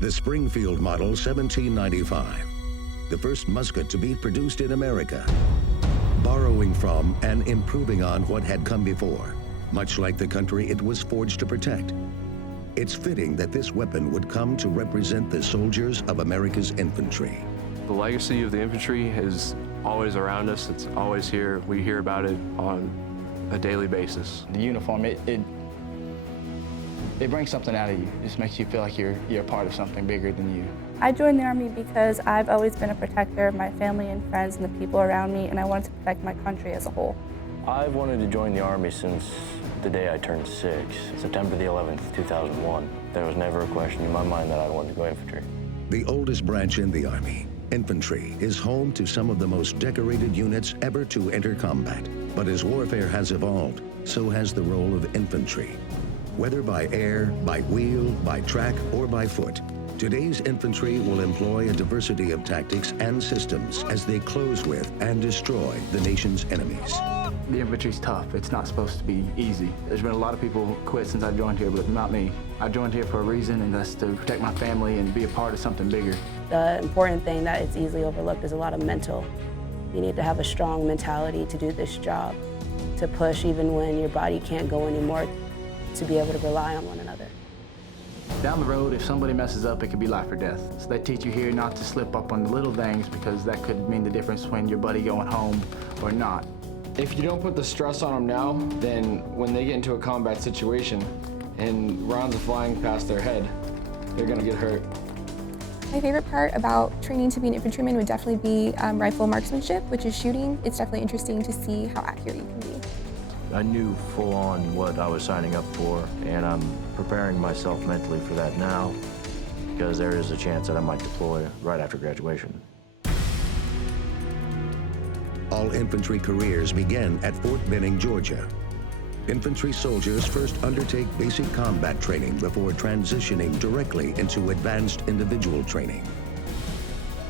The Springfield Model 1795, the first musket to be produced in America, borrowing from and improving on what had come before, much like the country it was forged to protect. It's fitting that this weapon would come to represent the soldiers of America's infantry. The legacy of the infantry is always around us. It's always here. We hear about it on a daily basis. The uniform, it brings something out of you. It just makes you feel like you're a part of something bigger than you. I joined the Army because I've always been a protector of my family and friends and the people around me, and I wanted to protect my country as a whole. I've wanted to join the Army since the day I turned 6, September the 11th, 2001. There was never a question in my mind that I wanted to go infantry. The oldest branch in the Army, infantry, is home to some of the most decorated units ever to enter combat. But as warfare has evolved, so has the role of infantry. Whether by air, by wheel, by track, or by foot, today's infantry will employ a diversity of tactics and systems as they close with and destroy the nation's enemies. The infantry's tough. It's not supposed to be easy. There's been a lot of people quit since I joined here, but not me. I joined here for a reason, and that's to protect my family and be a part of something bigger. The important thing that it's easily overlooked is a lot of mental. You need to have a strong mentality to do this job, to push even when your body can't go anymore, to be able to rely on one another. Down the road, if somebody messes up, it could be life or death. So they teach you here not to slip up on the little things, because that could mean the difference between your buddy going home or not. If you don't put the stress on them now, then when they get into a combat situation and rounds are flying past their head, they're gonna get hurt. My favorite part about training to be an infantryman would definitely be rifle marksmanship, which is shooting. It's definitely interesting to see how accurate you can be. I knew full on what I was signing up for, and I'm preparing myself mentally for that now, because there is a chance that I might deploy right after graduation. All infantry careers begin at Fort Benning, Georgia. Infantry soldiers first undertake basic combat training before transitioning directly into advanced individual training.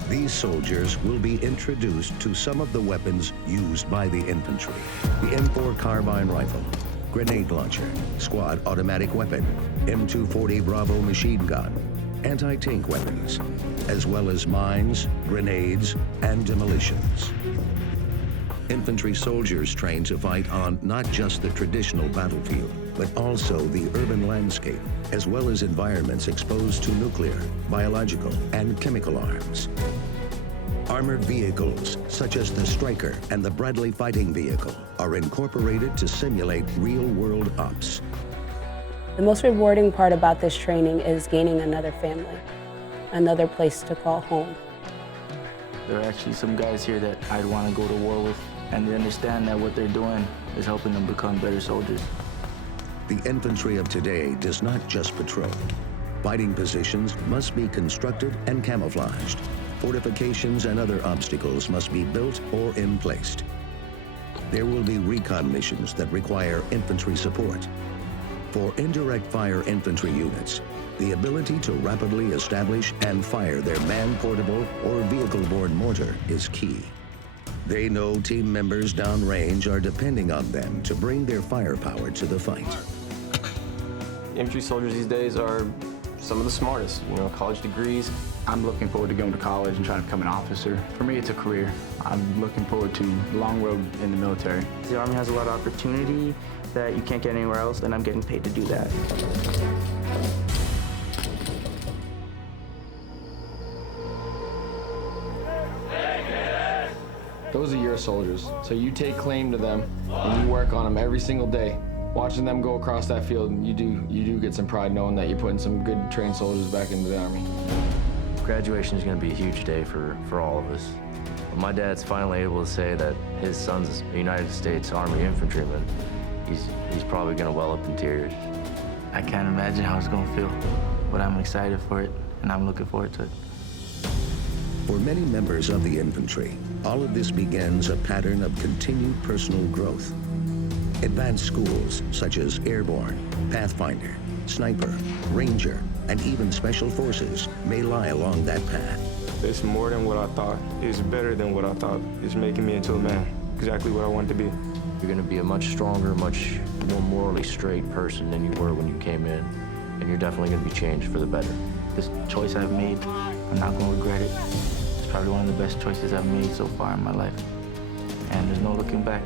These soldiers will be introduced to some of the weapons used by the infantry. The M4 carbine rifle, grenade launcher, squad automatic weapon, M240 Bravo machine gun, anti-tank weapons, as well as mines, grenades, and demolitions. Infantry soldiers train to fight on not just the traditional battlefield, but also the urban landscape, as well as environments exposed to nuclear, biological, and chemical arms. Armored vehicles, such as the Stryker and the Bradley fighting vehicle, are incorporated to simulate real-world ops. The most rewarding part about this training is gaining another family, another place to call home. There are actually some guys here that I'd want to go to war with, and they understand that what they're doing is helping them become better soldiers. The infantry of today does not just patrol. Fighting positions must be constructed and camouflaged. Fortifications and other obstacles must be built or emplaced. There will be recon missions that require infantry support. For indirect fire infantry units, the ability to rapidly establish and fire their man-portable or vehicle-borne mortar is key. They know team members downrange are depending on them to bring their firepower to the fight. Infantry soldiers these days are some of the smartest, college degrees. I'm looking forward to going to college and trying to become an officer. For me, it's a career. I'm looking forward to a long road in the military. The Army has a lot of opportunity that you can't get anywhere else, and I'm getting paid to do that. Those are your soldiers, so you take claim to them and you work on them every single day. Watching them go across that field, you do get some pride knowing that you're putting some good trained soldiers back into the Army. Graduation is going to be a huge day for all of us. When my dad's finally able to say that his son's a United States Army infantryman, he's probably going to well up in tears. I can't imagine how it's going to feel, but I'm excited for it, and I'm looking forward to it. For many members of the infantry, all of this begins a pattern of continued personal growth. Advanced schools such as Airborne, Pathfinder, Sniper, Ranger, and even Special Forces may lie along that path. It's more than what I thought. It's better than what I thought. It's making me into a man, exactly what I wanted to be. You're going to be a much stronger, much more morally straight person than you were when you came in, and you're definitely going to be changed for the better. This choice I've made, I'm not going to regret it. It's probably one of the best choices I've made so far in my life. And there's no looking back.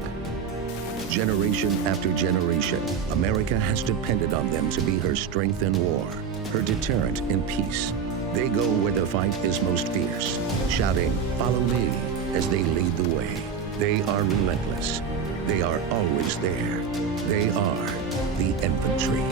Generation after generation, America has depended on them to be her strength in war, her deterrent in peace. They go where the fight is most fierce, shouting, "Follow me," as they lead the way. They are relentless. They are always there. They are the infantry.